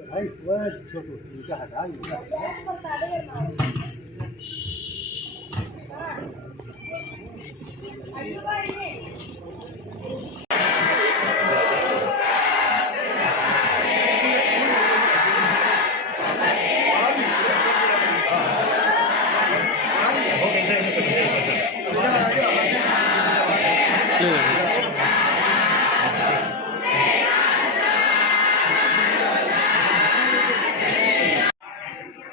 भाई वह छोटू इनका हटा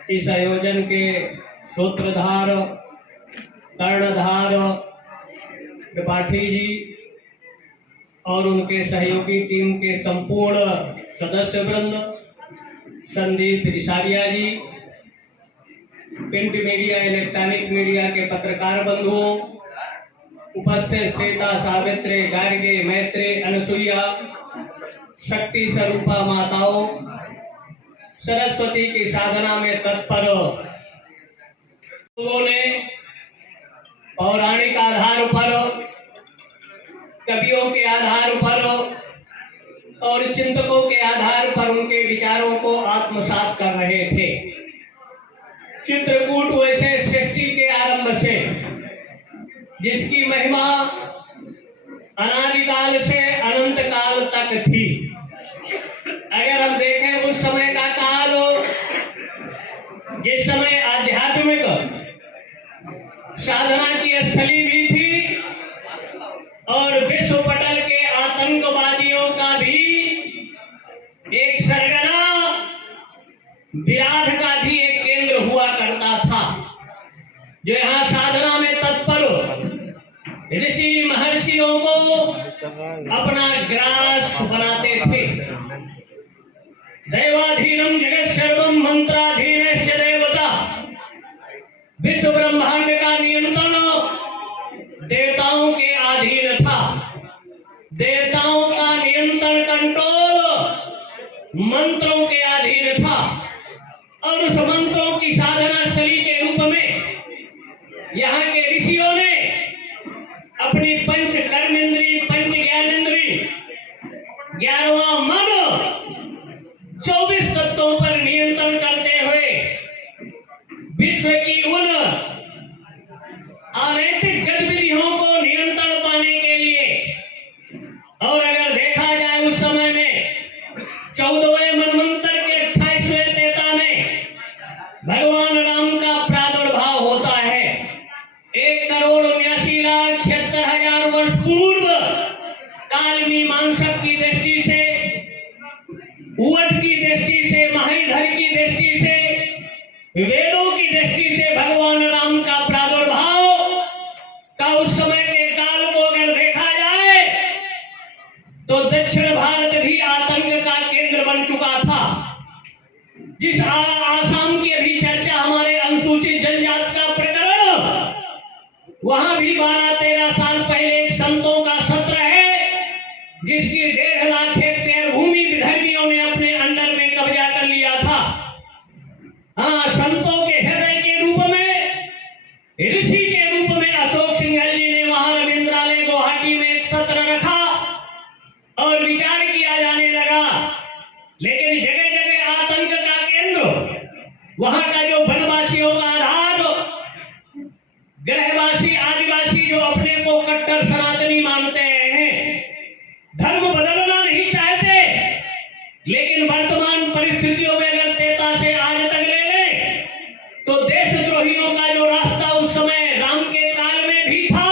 इस आयोजन के सूत्रधार कर्णधार त्रिपाठी जी और उनके सहयोगी टीम के संपूर्ण सदस्य वृंद, संदीप रिसारिया जी, प्रिंट मीडिया इलेक्ट्रॉनिक मीडिया के पत्रकार बंधुओं, उपस्थित सीता सावित्री गार्गे मैत्री अनसुईया शक्ति स्वरूपा माताओं, सरस्वती की साधना में तत्पर लोगों ने पौराणिक आधार पर, कवियों के आधार पर और चिंतकों के आधार पर उनके विचारों को आत्मसात कर रहे थे। चित्रकूट वैसे सृष्टि के आरंभ से जिसकी महिमा अनादिकाल से अनंत काल तक थी। अगर हम देखें उस समय का काल, जिस समय आध्यात्मिक साधना की स्थली भी थी और विश्व पटल के आतंकवादियों का भी एक सरगना, विराध का भी एक केंद्र हुआ करता था, जो यहाँ साधना में तत्पर ऋषि महर्षियों को अपना ग्रास बनाते थे। दैवाधीनम जगत सर्वम मंत्राधीनश्च देवता, विश्व ब्रह्मांड का नियंत्रण देवताओं के अधीन था। देवताओं का नियंत्रण कंट्रोल मंत्रों के अधीन था और उस मंत्रों की साधना स्थली के रूप में यहाँ के ऋषियों ने अपनी पंच कर्मेंद्री, पंच ज्ञानेंद्री, 11वां मन, 24 तत्वों पर नियंत्रण करते हुए विश्व की उन अनैतिक गतिविधियों को नियंत्रण पाने के लिए, और अगर देखा जाए उस समय में 14वें मनवंतर के 28वें तेता में भगवान राम का प्रादुर्भाव होता है। 1,79,76,000 वर्ष पूर्व काल मीमांसक की दृष्टि से, उवट की दृष्टि से, महाधर की दृष्टि से, वेदों की दृष्टि से भगवान राम का प्रादुर्भाव का उस समय के काल को अगर देखा जाए तो दक्षिण भारत भी आतंक का केंद्र बन चुका था। जिस आसाम की अभी चर्चा, हमारे अनुसूचित जनजाति का प्रकरण, वहां भी 12-13 साल पहले एक संतों का सत्र है जिसकी 1.5 लाख हेक्टेयर भूमि विदर्भियों ने अपने अंडर में कब्जा कर लिया था। हाँ, संतों के हृदय के रूप में, ऋषि के रूप में अशोक सिंघल जी ने वहां रविंद्रालय गुवाहाटी में एक सत्र रखा और विचार किया जाने लगा। लेकिन जगह जगह आतंक का केंद्र, वहां का जो वनवासियों का आधार, ग्रहवासी आदिवासी जो अपने को कट्टर सनातनी मानते हैं, धर्म बदलना नहीं चाहते, लेकिन वर्तमान परिस्थितियों में अगर 13 से आज तक ले लें तो देशद्रोहियों का जो रास्ता उस समय राम के काल में भी था,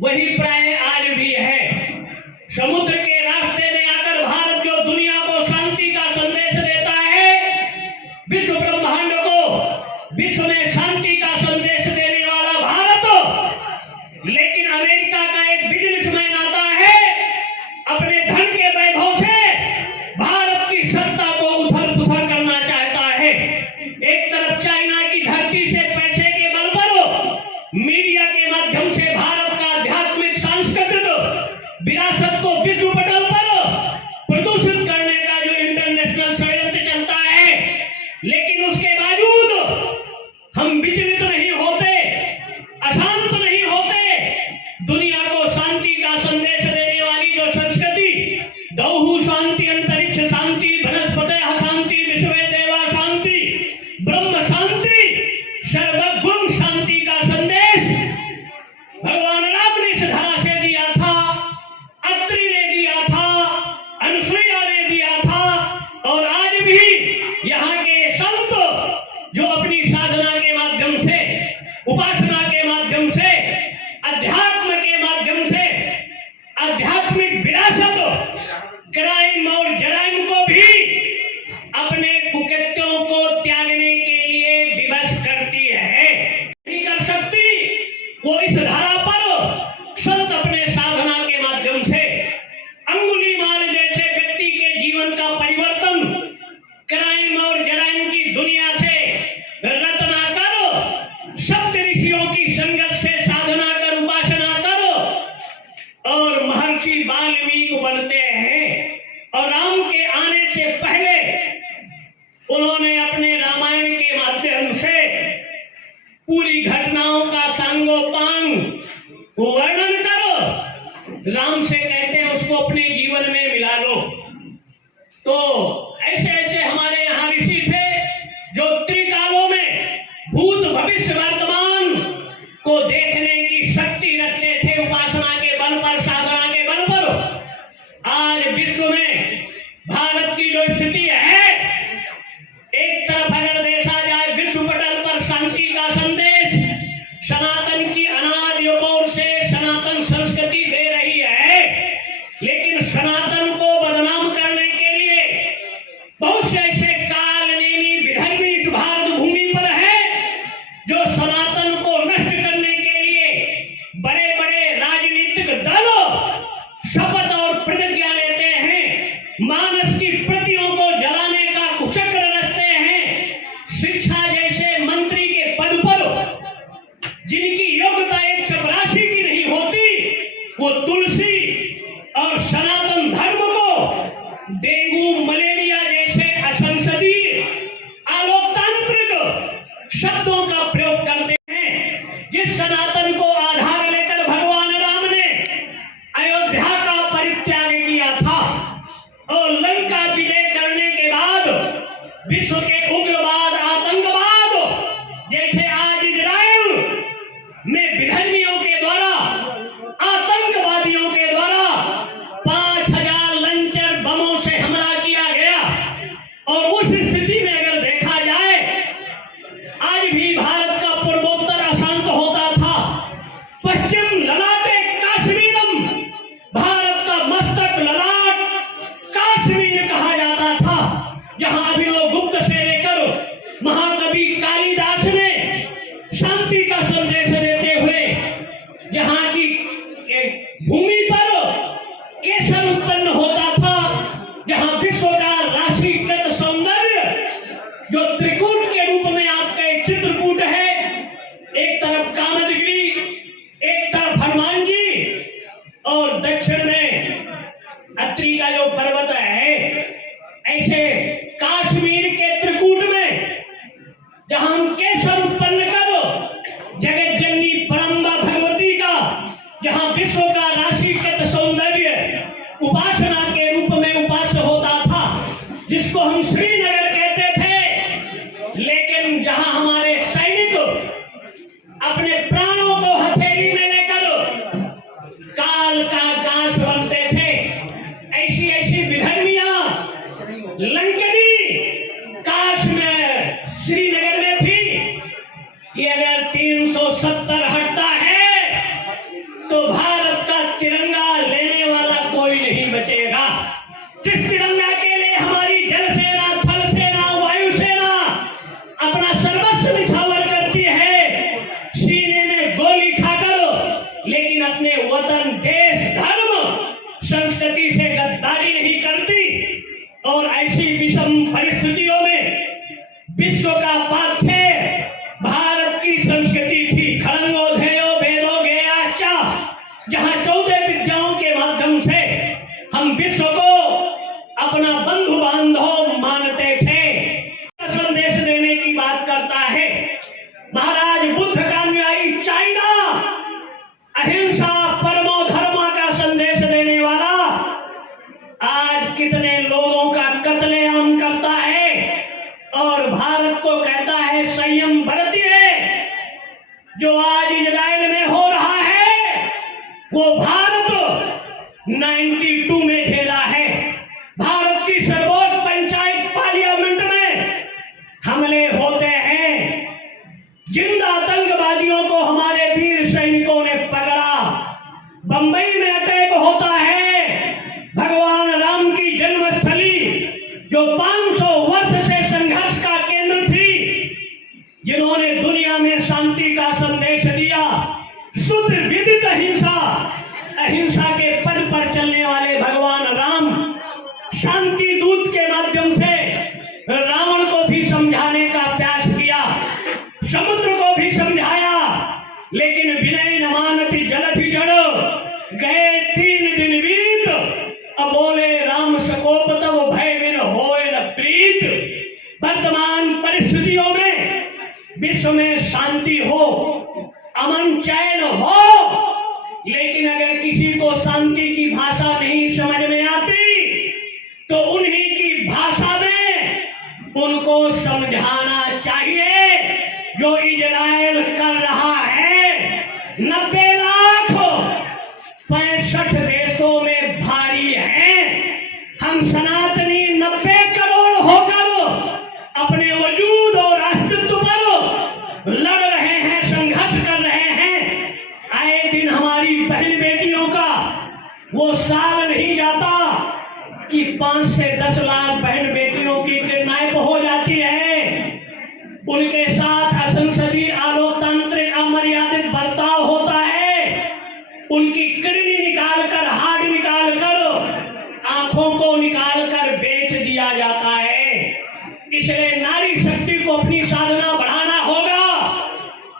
वही प्राय आज भी है। समुद्र के रास्ते में आकर भारत जो दुनिया को शांति का संदेश देता है, विश्व ब्रह्मांड पूरी घटनाओं का सांगोपांग वर्णन करो, राम से कहते हैं उसको अपने जीवन में मिला लो। तो ऐसे ऐसे हमारे यहाँ ऋषि थे जो त्रिकालों में भूत भविष्य वर्तमान को देखने की शक्ति रखते थे, उपासना के बल पर, साधना के बल पर। आज विश्व में भारत की जो स्थिति है, एक तरफ अगर देखा जाए विश्व पटल पर शांति का संदेश सनातन की अनादि ओर से सनातन संस्कृति दे रही है, लेकिन सनातन को बदनाम करने के लिए बहुत से ऐसे कालनेमी विधर्मी इस भारत भूमि पर है जो सनातन को नष्ट करने के लिए बड़े बड़े राजनीतिक दलों शपथ और प्रतिज्ञा लेते हैं, मानस की प्रतियों को जलाने का कुचक्र रखते हैं। शिक्षा जैसे मंत्री के पद पर जिनकी योग्यता एक चपरासी की नहीं होती, वो तुलसी और सनातन धर्म को डेंगू मलेरिया जैसे असंसदीय अलोकतांत्रिक शब्दों का प्रयोग करते हैं। जिस सनातन को आधार लेकर भगवान राम ने अयोध्या का परित्याग किया था और लंका विजय करने के बाद विश्व के उग्रवाद आतंकवाद जैसे आज इजराइल में विधर्मियों के द्वारा, आतंकवादियों के द्वारा 5000 लंचर बमों से हमला किया गया। और उस स्थिति में अगर देखा जाए, आज भी भारत का पूर्वोत्तर अशांत होता था, पश्चिम ललाटे काश्मीरम, भारत का मस्तक ललाट काश्मीर कहा जाता था, जहां अभिनव गुप्त से लेकर महाकवि कालिदास ने शांति का संदेश देते हुए जहां की भूमि पर केसर उत्पन्न होता था, जहां विश्व का राशिकृत सौंदर्य जो त्रिकूट के रूप में आपका एक चित्रकूट है, एक तरफ कामदगिरी, एक तरफ हनुमान जी और दक्षिण में अत्रि का जो पर्वत है, ऐसे काश्मीर के त्रिकूट में जहां हम केसर उत्पन्न करो, जगत जननी परम्बा भगवती का जहां विश्व का राशिकृत सौंदर्य उपासना के रूप में उपास्य होता था, जिसको हम श्रीनगर कहते थे। लेकिन जहां हमारे सैनिक अपने प्राणों को हथेली में लेकर काल का गांस बनते थे, ऐसी ऐसी विधर्मियां लंकनी काश में श्रीनगर में थी कि अगर 370 हटता है तो भारत का तिरंगा लेने वाला कोई नहीं बचेगा। जिस तिरंगा के लिए हमारी जल सेना, थल सेना, वायु सेना अपना सर्वस्व निछावर करती है, सीने में गोली खाकर, लेकिन अपने वतन, देश, धर्म, संस्कृति से गद्दारी नहीं करती। और ऐसी विषम परिस्थितियों में विश्व का पाथ्य भारत की संस्कृति थी, खड़ंगो धेयो वेदो गेयाश्चा, जहां 14 विद्याओं के माध्यम से हम विश्व को अपना बंधु बांधव मानते थे। संदेश देने की बात करता है महाराज बुद्ध का अनुयायी चाइना, अहिंसा परमो धर्म का संदेश देने वाला, आज कितने लोगों का कत्लेआम करता है और भारत को कहता है संयम बरतिए। जो आज इजराइल में हो रहा है वो भारत 92 में झेला है। भारत की सर्वोच्च पंचायत पार्लियामेंट में हमले होते हैं, जिंदा आतंकवादियों को हमारे वीर सैनिकों ने पकड़ा। बंबई में अटैक होता है, भगवान राम की जन्मस्थली जो 500 वर्ष से संघर्ष का केंद्र थी, जिन्होंने दुनिया में शांति का संदेश दिया, शुद्ध विदित अहिंसा, अहिंसा के पद पर चलने वाले भगवान राम शांति दूत के माध्यम से रावण को भी समझाने का प्रयास किया, समुद्र को भी समझाया, लेकिन विनय न मानति जलधि जड़, गए 3 दिन बीत, अब बोले राम सकोप तब भय बिन होए न प्रीत। वर्तमान परिस्थितियों में विश्व में शांति हो, अमन चैन हो। लेकिन अगर किसी को शांति की भाषा नहीं समझ में आती तो उन्हीं की भाषा में उनको समझाना चाहिए। जो इजराइल कर रहा है 90 लाख 65 देशों में भारी है। हम सनातनी 90 करोड़ होकर अपने वजूद और अस्तित्व पर लड़ रहे हैं, संघर्ष कर रहे हैं। आए दिन हमारी बहन बेटियों का वो साल नहीं जाता कि 5 से 10 लाख बहन बेटियों की किडनैप हो जाती है। उनके साथ असंसदीय अलोकतांत्रिक अमर्यादित बर्ताव होता है। उनकी किडनी निकाल कर, हार्ट निकाल कर, आंखों को निकाल कर बेच दिया जाता है। इसलिए नारी शक्ति को अपनी साधना बढ़ाना होगा।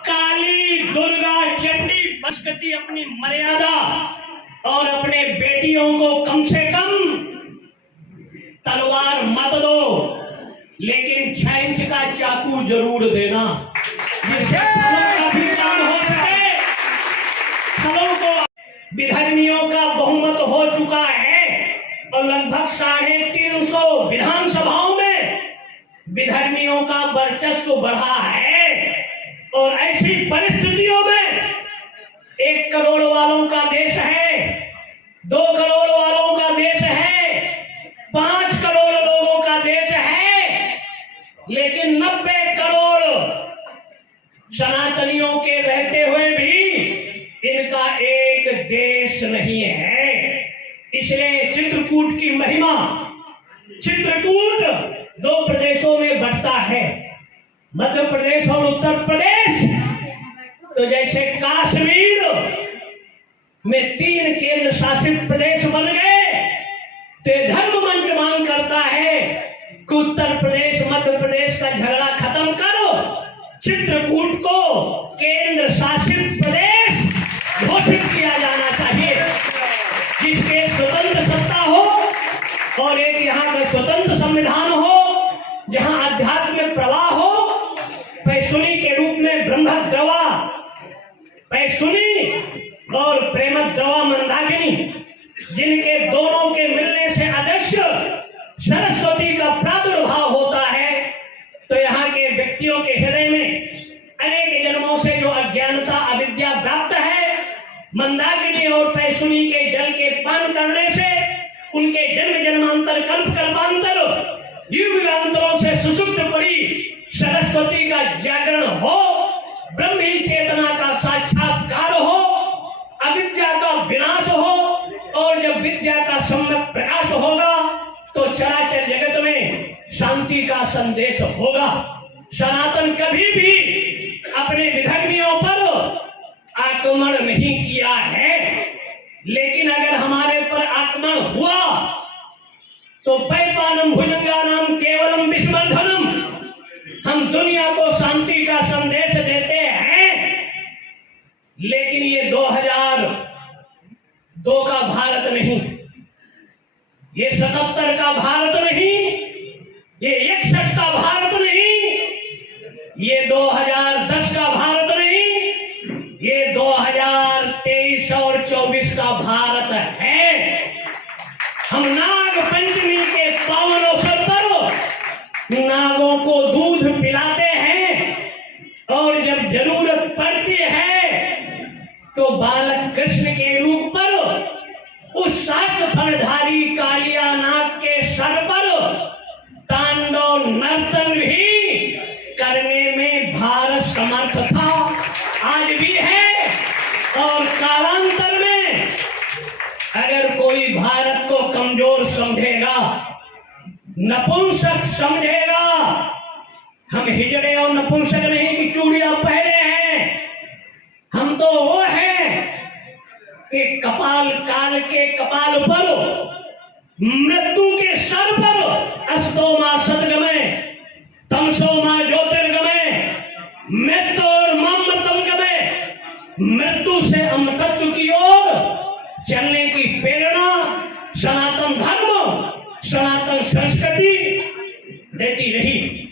काली, दुर्गा, चंडी, बसकती अपनी मर्यादा और अपने बेटियों को कम से कम तलवार मत दो, लेकिन 6 इंच का चाकू जरूर देना, जिससे फलों का भी काम हो सके। फलों को विधर्मियों का बहुमत हो चुका है और लगभग 350 विधानसभाओं में विधर्मियों का वर्चस्व बढ़ा है। और ऐसी परिस्थितियों में 1 करोड़ वालों का देश है, 2 करोड़ वालों का देश है, 5 करोड़ लोगों का देश है, लेकिन 90 करोड़ सनातनियों के रहते हुए भी इनका एक देश नहीं है। इसलिए चित्रकूट की महिमा, चित्रकूट 2 प्रदेशों में बढ़ता है, मध्य प्रदेश और उत्तर प्रदेश। तो जैसे कश्मीर में 3 केंद्र शासित प्रदेश बन गए, तो धर्म मंच मांग करता है कि उत्तर प्रदेश मध्य प्रदेश का झगड़ा खत्म करो, चित्रकूट को केंद्र शासित प्रदेश घोषित किया जाना चाहिए, जिसके स्वतंत्र सत्ता हो और एक यहाँ का स्वतंत्र संविधान हो, जहां आध्यात्मिक प्रवाह हो। पैसुनी के रूप में ब्रह्मद्रवा पैसुनी और प्रेमद्रवा मंदाकिनी, जिनके दोनों के मिलने से अदृश्य सरस्वती का प्रादुर्भाव होता है। तो यहाँ के व्यक्तियों के हृदय में अनेक जन्मों से जो अज्ञानता, अविद्या व्याप्त है, मंदाकिनी और पैसुनी के जल के पान करने से उनके जन्म जन्मांतर, कल्प कल्पांतर, युगांतरों से सुसुप्त पड़ी सरस्वती का जागरण हो, ब्रह्मी चेतना का साक्षात्कार हो, अविद्या का विनाश हो। और जब विद्या का सम्यक प्रकाश होगा तो चराचर जगत में शांति का संदेश होगा। सनातन कभी भी अपने विधर्मियों पर आक्रमण नहीं किया है, लेकिन अगर हमारे पर आक्रमण हुआ तो पैपानम भुजंगानाम केवलम विस्मर्धनम, हम दुनिया को शांति का संदेश देते हैं। लेकिन ये 2002 का भारत नहीं, ये 77 का भारत नहीं, ये 61 का भारत नहीं, ये 2010 का भारत नहीं, ये 2023 और 24 का भारत है। हम नाग पंचमी के पावन अवसर पर नागों को दूध पिलाते हैं और जब जरूरत पड़ती है तो बालक कृष्ण के रूप पर उस 7 फलधारी कालिया नाग के सर पर तांडव नर्तन भी करने में भारत समर्थ था, आज भी है। और कालांतर में अगर कोई भारत को कमजोर समझेगा, नपुंसक समझेगा, हम हिजड़े और नपुंसक नहीं कि चूड़ियां पहने हैं, हम तो वो हैं कि कपाल काल के कपाल पर, मृत्यु के सर पर अस्तो मां सदगमय तमसो मां ज्योतिर्गमय मृत्यु और ममतम गमय, मृत्यु से अमृतत्व की ओर चलने की प्रेरणा सनातन धर्म, सनातन संस्कृति देती रही।